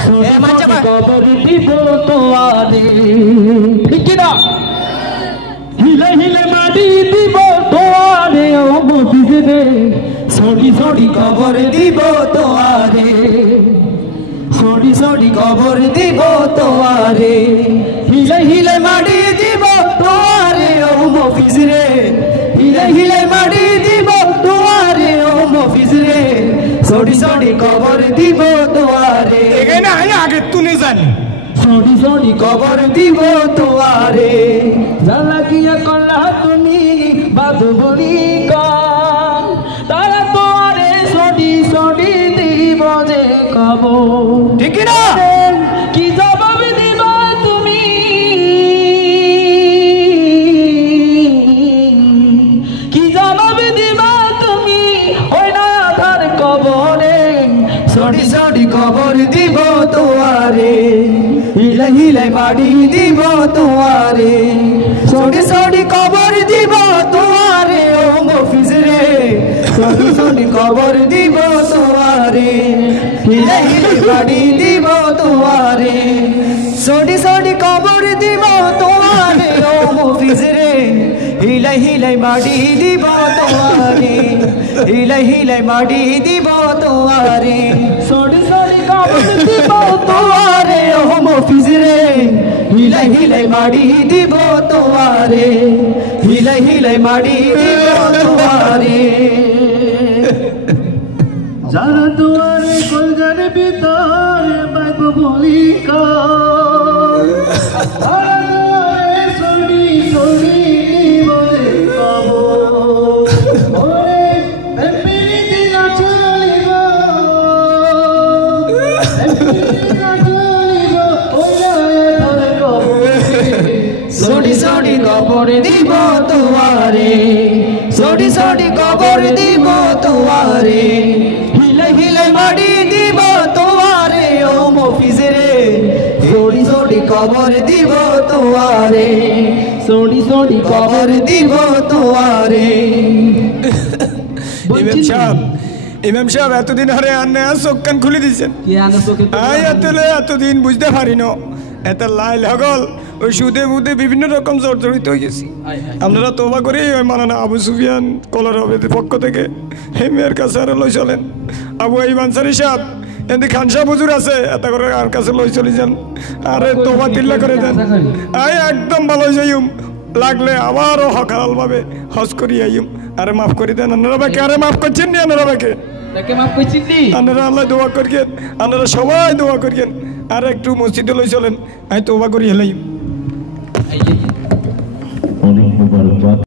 কবর দিব তোয়ারে ঠিক না হিলে হিলে মাটি দিব তোয়ারে ও মফিজরে সরি সরি কবর দিব তোয়ারে সরি সরি কবর দিব তোয়ারে হিলে হিলে মাটি দিব তোয়ারে ও মফিজরে হিলে হিলে মাটি দিব তোয়ারে ও মফিজরে সরি সরি কবর দিব তোয়ারে এখানে আমি আগে তুলে জানি সরি সরি কবর দিব তোয়ারে জানা কিয়া করলা তুমি বাদবনি গান তারা তোয়ারে সরি সরি দিব যে কবর ঠিক না কি জবাব দিবা তুমি কি জবাব দিবা তুমি ওই না আধার কবরে সরি সরি কবর দিব তোয়ারে হিলে হিলে মাটি দিব তোয়ারে সরি সরি কবর দিব তোয়ারে ও মফিজরে সরি সরি কবর দিব তোয়ারে হিলে হিলে মাটি দিব তোয়ারে সরি সরি কবর দিব তোয়ারে ও মফিজরে হিলে হিলে মাটি দিব তোয়ারে হিলে হিলে মাটি দিব তোয়ারে সরি সরি কবর দিব তোয়ারে ও মফিজরে হিলে হিলে মাটি দিব তোয়ারে হিলে হিলে মাটি দিব তোয়ারে যারা তোয়ারে কলজার ভিতর বাইব বলি কা সরি সরি বলে কবর ওরে এমনি না চলিব সরি সরি কবর দিব তোয়ারে সরি সরি কবর দিব তোয়ারে হিলে হিলে মাটি দিব তোয়ারে ও মফিজরে সরি সরি কবর দিব তোয়ারে সরি সরি কবর দিব তোয়ারে ইমাম সাহেব এতদিন হারে আনে চোখ কান খুলে দিয়েছেন এতদিন বুঝতে পারি না এত লাই লাগল ওই সুদে বুদে বিভিন্ন রকম জড়িত হয়ে গেছি আপনারা তোবা করে ওই মানানা আবু সুফিয়ান কলার হবে পক্ষ থেকে হে মেয়ের কাছে আরো লই চলেন আবু এই মানসারি সাহেব এতে খান সাহেব হুজুর আছে এত করে আর কাছে লই চলে যান আরে তোবা তিল্লা করে দেন আই একদম ভালো যাইম লাগলে আবারও হকাল ভাবে হজ করি আইম আরে মাফ করে দেন আপনারা বাকে আরে মাফ করছেন নি আপনারা বাকে মাফ করছেন নি আপনারা আল্লাহ দোয়া করিয়েন আপনারা সবাই দোয়া করিয়েন আর একটু মসজিদে লই চলেন আমি তোবা করি হেলাই